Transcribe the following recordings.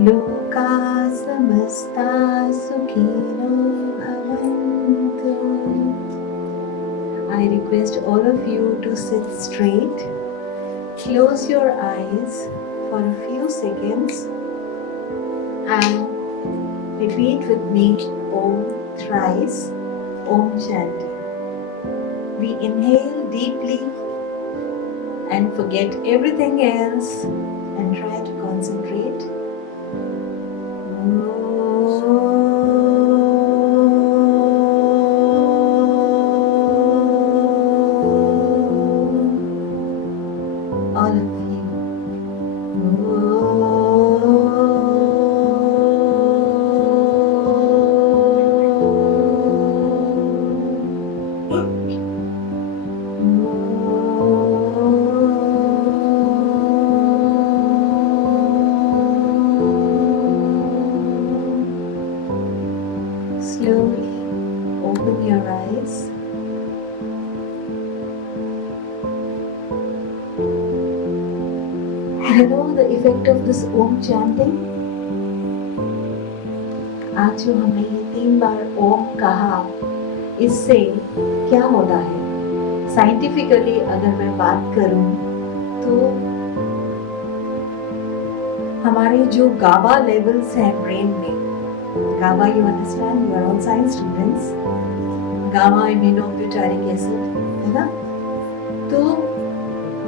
लोका समस्ता सुखिनो bhavantu. I request all of you to sit straight. Close your eyes for a few seconds and repeat with me Om thrice, Om chanting. We inhale deeply and forget everything else and try to concentrate. All of you. Slowly open your eyes. You know the effect of this Om chanting? आज जो हमने ये 3 बार ओम कहा, इससे क्या होता है? Scientifically अगर मैं बात करूं तो हमारे जो गाबा लेवल्स हैं ब्रेन में, GABA you understand, you are all science students, gamma aminobutyric acid है ना, तो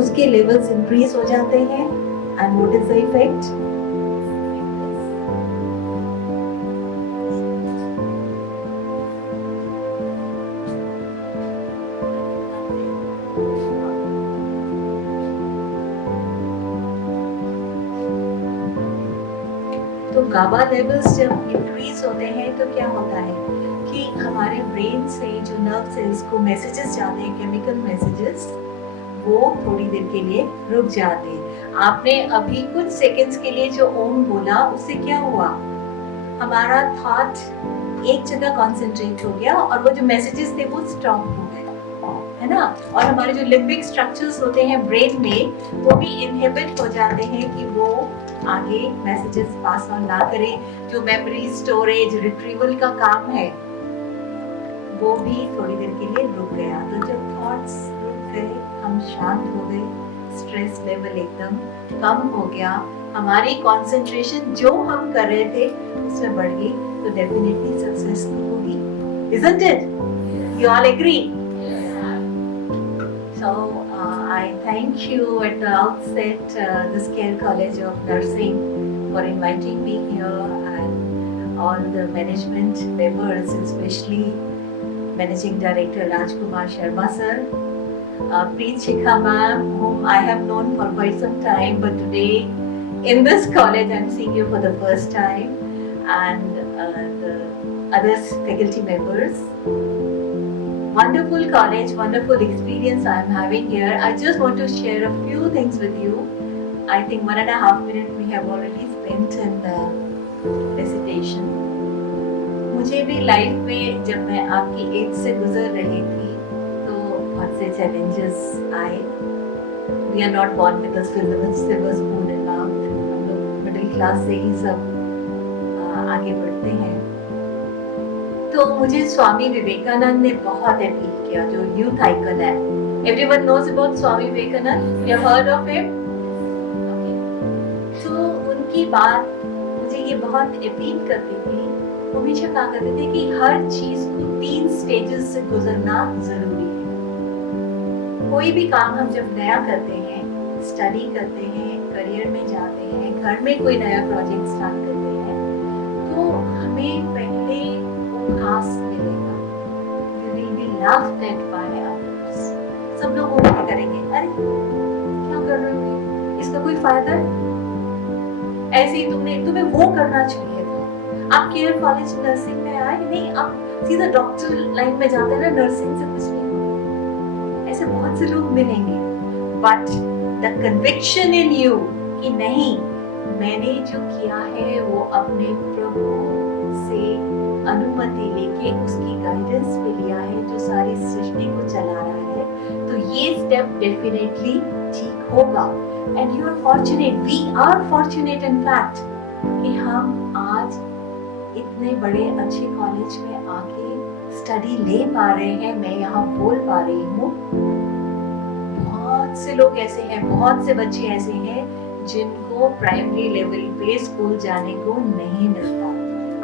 उसके लेवल्स इंक्रीज हो जाते हैं and what is the effect? तो गाबा लेवल्स जब इंक्रीज होते हैं तो क्या होता है कि हमारे ब्रेन से जो नर्व सेल्स को मैसेजेस जाते हैं, केमिकल मैसेजेस, वो थोड़ी देर के लिए रुक जाते हैं। आपने अभी कुछ सेकंड्स के लिए जो ओम बोला, उससे क्या हुआ? हमारा थॉट एक जगह कंसंट्रेट हो गया और वो जो मैसेजेस थे वो स्टॉप हो गए, है ना। और हमारे जो लिम्बिक स्ट्रक्चर्स होते हैं ब्रेन में, वो भी इनहिबिट हो जाते हैं कि वो आगे मैसेजेस पास ऑन ना करें। जो मेमोरी स्टोरेज रिट्रीवल का काम है वो भी थोड़ी देर के लिए रुक गया। तो जब थॉट्स रुक गए, हम शांत हो गए, स्ट्रेस लेवल एकदम कम हो गया, हमारी कंसंट्रेशन जो हम कर रहे थे उसमें बढ़ गई, तो डेफिनेटली सक्सेस तो होगी, isn't it? You all agree? So I thank you at the outset, the Scale College of Nursing, for inviting me here, and all the management members, especially Managing Director Rajkumar Sharma sir, Preet Shikha ma'am, whom I have known for quite some time, but today in this college I'm seeing you for the first time, and the other faculty members. Wonderful college, wonderful experience I am having here. I just want to share a few things with you. I think 1.5 minutes we have already spent in the recitation. मुझे भी life में जब मैं आपकी as से गुजर रही थी तो बहुत से चैलेंजेस आए। We are not born with a silver spoon in mouth. हम लोग मिडिल क्लास से ही सब आगे बढ़ते हैं। तो मुझे स्वामी विवेकानंद ने बहुत अपील किया, जो यूथ आइकन है। Everyone knows about Swami Vivekananda? You have heard of him? तो उनकी बात मुझे ये बहुत अपील करती थी। वो हमेशा कहा करते थे कि हर चीज को 3 स्टेजेस से गुजरना जरूरी है। कोई भी काम हम जब नया करते हैं, स्टडी करते हैं, करियर में जाते हैं, घर में कोई नया प्रोजेक्ट स्टार्ट करते हैं, तो हमें पहले खास मिलेगा। You will be laughed at by others. सब लोग वो क्या करेंगे? अरे क्या कर रहे हो? इसका कोई फायदा है? ऐसे ही तुम्हें वो करना चाहिए था। आप केयर कॉलेज नर्सिंग में आए नहीं, आप सीधा डॉक्टर लाइन में जाते हैं ना, नर्सिंग से कुछ नहीं। ऐसे बहुत से लोग मिलेंगे, but the conviction in you कि नहीं, मैंने जो किया है वो अपने प्रभु से अनुमति लेके उसकी गाइडेंस पे लिया है, जो सारी सृष्टि को चला रहा है, तो ये स्टेप डेफिनेटली ठीक होगा। And you are fortunate, we are fortunate in fact कि हम आज इतने बड़े अच्छे कॉलेज में आके स्टडी ले पा रहे हैं, मैं यहाँ बोल पा रही हूँ। बहुत से लोग ऐसे हैं, बहुत से बच्चे ऐसे हैं जिनको प्राइमरी लेवल पे स्कूल जाने को नहीं मिलता।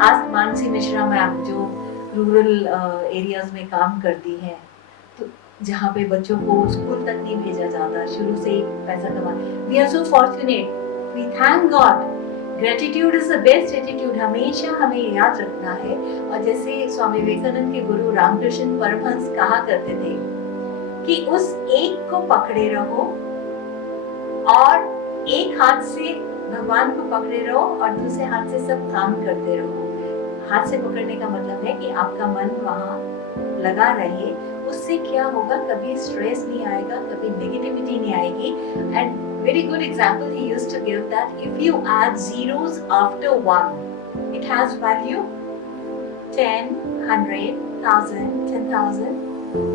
आज मानसी मिश्रा मैम जो रूरल एरियाज में काम करती हैं, तो जहाँ पे बच्चों को स्कूल तक नहीं भेजा जाता, शुरू से ही पैसा कमा, we are so fortunate, we thank God. Gratitude is the best attitude, हमेशा हमें याद रखना है। और जैसे स्वामी विवेकानंद के गुरु रामकृष्ण परमहंस कहा करते थे कि उस एक को पकड़े रहो और एक हाथ से भगवान को पकड़े रहो और दूसरे हाथ से सब काम करते रहो। हाथ से पकड़ने का मतलब है कि आपका मन वहाँ लगा रहे, उससे क्या होगा, कभी स्ट्रेस नहीं आएगा, कभी नेगेटिविटी नहीं आएगी। And very good example he used to give that if you add zeros after 1, it has value 10, 100, 1000, 10,000.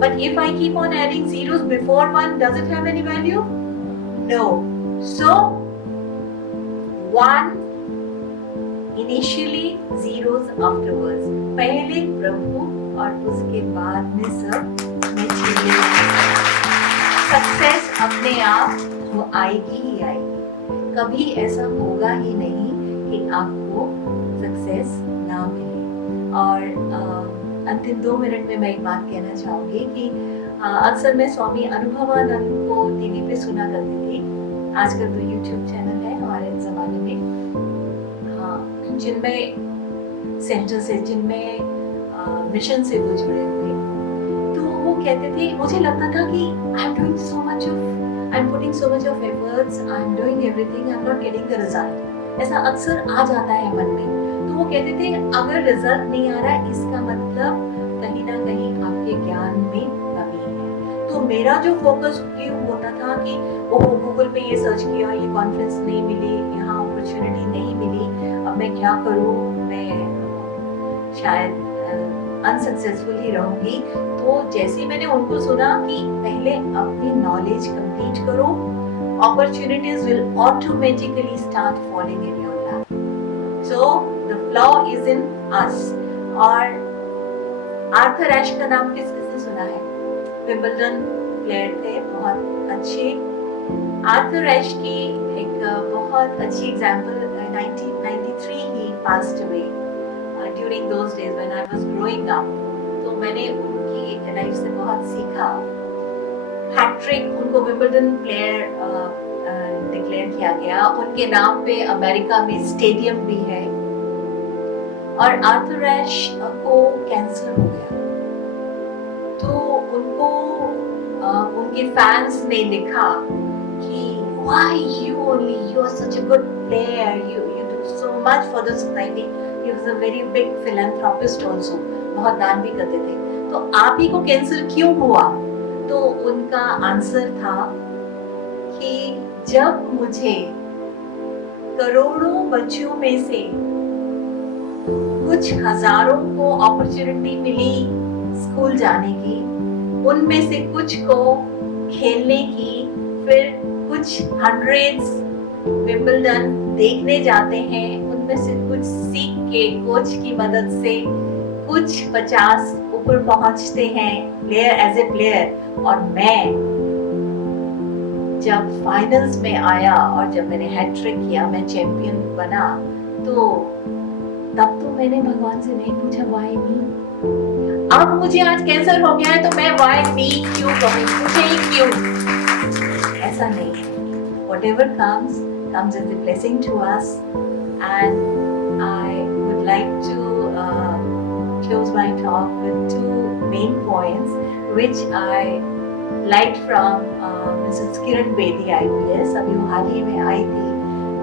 But if I keep on adding zeros before 1, does it have any value? No. So 1 initially, zeros afterwards. पहले प्रभु और उसके बाद में सब material. Success अपने आप वो आएगी ही आएगी, कभी ऐसा होगा ही नहीं कि आपको सक्सेस ना मिले। और अंतिम 2 मिनट में मैं एक बात कहना चाहूँगी कि अक्सर मैं स्वामी अनुभवानंद को टीवी पे सुना करती थी। आजकल तो यूट्यूब चैनल है हमारे ज़माने में, हाँ, जिनमें सेंटर से, जिनमें मिशन से वो जुड़े हुए, तो वो कहते थे, मुझे लगता था कि I am doing so much of, I'm putting so much of efforts, I'm doing everything, I'm not getting the result। ऐसा अक्सर आ जाता है मन में। तो वो कहते थे अगर रिजल्ट नहीं आ रहा है, इसका मतलब कहीं ना कहीं आपके ज्ञान में कमी है। तो मेरा जो फोकस ये होता था कि ओह, गूगल पे ये सर्च किया, ये कॉन्फ्रेंस नहीं मिली, यहाँ अपॉर्चुनिटी नहीं मिली, अब मैं क्या करूँ, मैं शायद अनसक्सेसफुल ही रहूंगी। तो जैसे ही मैंने उनको सुना कि पहले अपनी नॉलेज कंप्लीट करो, opportunities will automatically start falling in your lap. So the flaw is in us. और आर्थर एश का नाम किस किसने सुना है? विंबलडन प्लेयर थे, बहुत अच्छे। आर्थर एश की एक बहुत अच्छी example, 1993 he passed away during those days when I was growing up। तो मैंने उनकी लाइफ से बहुत सीखा। हैट्रिक, उनको विंबलडन प्लेयर डिक्लेयर किया गया, उनके नाम पे अमेरिका में स्टेडियम भी है। और आर्थर एश को कैंसर हो गया, तो उनको उनके फैंस ने लिखा कि why you only, you are such a good player, you do so much for the society। He was a very big philanthropist also, बहुत दान भी करते थे। तो आप ही को कैंसर क्यों हुआ? तो उनका आंसर था कि जब मुझे करोड़ों बच्चों में से कुछ हजारों को अपॉर्चुनिटी मिली स्कूल जाने की, उनमें से कुछ को खेलने की, फिर कुछ हंड्रेड्स विंबलडन देखने जाते हैं, उनमें से कुछ सीख के कोच की मदद से कुछ 50 ऊपर पहुंचते हैं प्लेयर, एज ए प्लेयर। और मैं जब फाइनल्स में आया और जब मैंने हैट्रिक किया, मैं चैंपियन बना, तो तब तो मैंने भगवान से नहीं पूछा व्हाई मी। अब मुझे आज कैंसर हो गया है तो मैं व्हाई मी क्यों कहूँ, मुझे ही क्यों? ऐसा नहीं है। Whatever comes as a blessing to us, and I would like to close my talk with 2 main points which I liked from Mrs. Kiran Bedi IPS। अभी वो हाल ही में आई थी,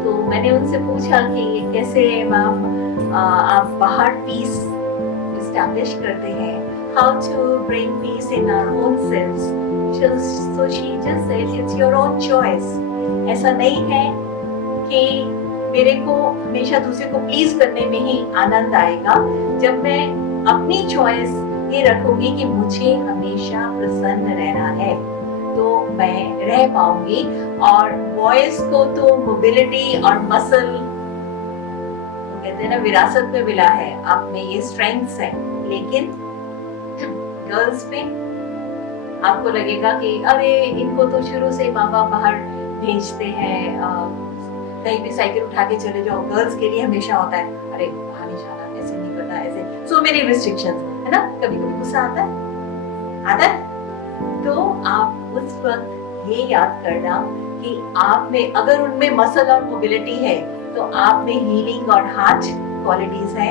तो मैंने उनसे पूछा कि कैसे मैम आप बाहर पीस एस्टैब्लिश करते हैं, how to bring peace in our own selves। So she just said it's your own choice। ऐसा नहीं है कि मेरे को हमेशा दूसरे को प्लीज करने में ही आनंद आएगा। जब मैं अपनी चॉइस ये रखूंगी कि मुझे हमेशा प्रसन्न रहना है, तो मैं रह पाऊंगी। और बॉयज को तो मोबिलिटी और मसल कहते हैं ना विरासत में मिला है, आप में ये स्ट्रेंथ्स है, लेकिन गर्ल्स में आपको लगेगा कि अरे इनको तो शुरू से माँ बाप बाहर भेजते हैं, कहीं भी साइकिल उठा के चले जाओ, गर्ल्स के लिए हमेशा होता है अरे बाहर नहीं जाना, ऐसे नहीं करना, ऐसे सो मेनी रिस्ट्रिक्शंस, है ना। कभी कभी गुस्सा आता है। तो आप उस वक्त ये याद करना कि आप में अगर उनमें मसल और मोबिलिटी है तो आप में हीलिंग और हार्ट क्वालिटीज है।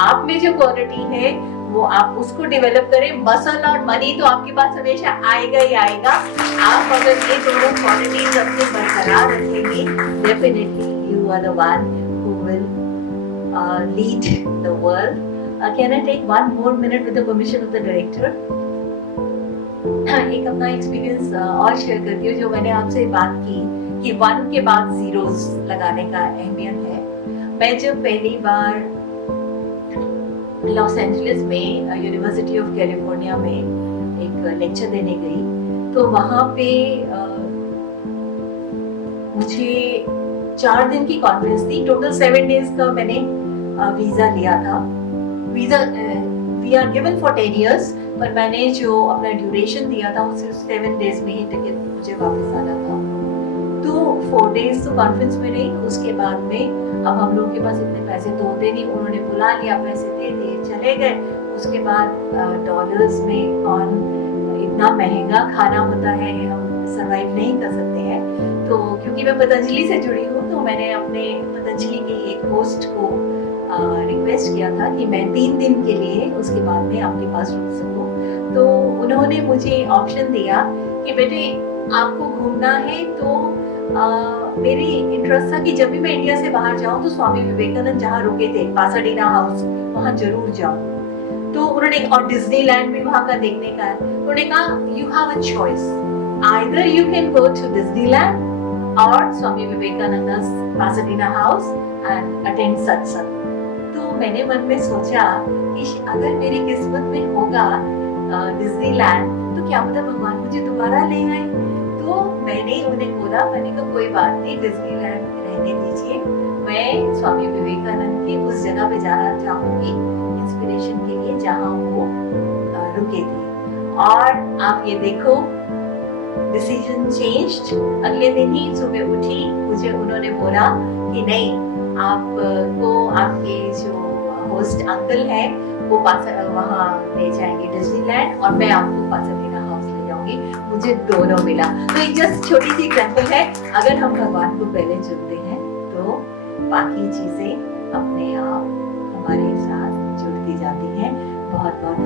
आप में जो क्वालिटी है वो आप उसको डेवलप करें। मसल और मनी तो आपके पास हमेशा आएगा ही आएगा। आप अगर ये दोनों क्वालिटीज अपने बरकरार रखेंगे, definitely you are the one who will lead the world. Can I take 1 more minute with the permission of the director? एक अपना एक्सपीरियंस और शेयर करती हूँ, जो मैंने आपसे बात की कि 1 के बाद जीरोस लगाने का अहमियत है। मैं जब पहली बार लॉस एंजलिस में यूनिवर्सिटी ऑफ कैलिफोर्निया में एक लेक्चर देने गई, तो वहाँ पे मुझे 4 दिन की कॉन्फ्रेंस थी। टोटल 7 days का मैंने वीज़ा लिया था। Visa we are given for 10 years, पर मैंने जो अपना ड्यूरेशन दिया था उसे 7 days में ही टिकट मुझे वापस आना था। तो 4 days तो कॉन्फ्रेंस में रही। उसके बाद में अब हम लोगों के पास इतने पैसे तो होते नहीं, उन्होंने बुला लिया, पैसे दे दिए, चले गए। उसके बाद डॉलर्स में कौन इतना महंगा खाना होता है, हम सरवाइव नहीं कर सकते हैं। तो क्योंकि मैं पतंजलि से जुड़ी हूँ, तो मैंने अपने पतंजलि के एक होस्ट को रिक्वेस्ट किया था कि मैं 3 दिन के लिए उसके बाद में आपके पास रुक सकूँ। तो उन्होंने मुझे ऑप्शन दिया कि बेटे आपको घूमना है तो मेरी इंटरेस्ट था कि जब भी मैं इंडिया से बाहर जाऊं तो स्वामी विवेकानंद जहाँ रुके थे, पासाडीना हाउस, वहाँ जरूर जाऊं। तो उन्होंने, और डिज्नीलैंड भी वहाँ का देखने का है, उन्होंने कहा you have a choice, either you can go to Disneyland or Swami Vivekananda Pasadena house and attend satsang. तो मैंने मन में सोचा कि अगर मेरी किस्मत में होगा डिज्नीलैंड तो क्या पता भगवान मुझे दोबारा ले आए। तो मैंने उन्हें बोला, मैंने कहा कोई बात नहीं, डिज्नीलैंड रहने दीजिए, मैं स्वामी विवेकानंद की उस जगह पे जाना चाहूंगी इंस्पिरेशन के लिए जहाँ वो रुके थे। और आप ये देखो, डिसीजन चेंज्ड। अगले दिन ही सुबह उठी, मुझे उन्होंने बोला कि नहीं, आपको आपके जो होस्ट अंकल है वो वहाँ ले जाएंगे डिज्नीलैंड, और मैं आपको पासाडीना हाउस ले जाऊंगी। मुझे दोनों मिला। तो एक जस्ट छोटी सी एग्जांपल है, अगर हम भगवान को पहले चुनते हैं तो बाकी चीजें अपने आप हमारे साथ जुड़ती जाती हैं। बहुत बहुत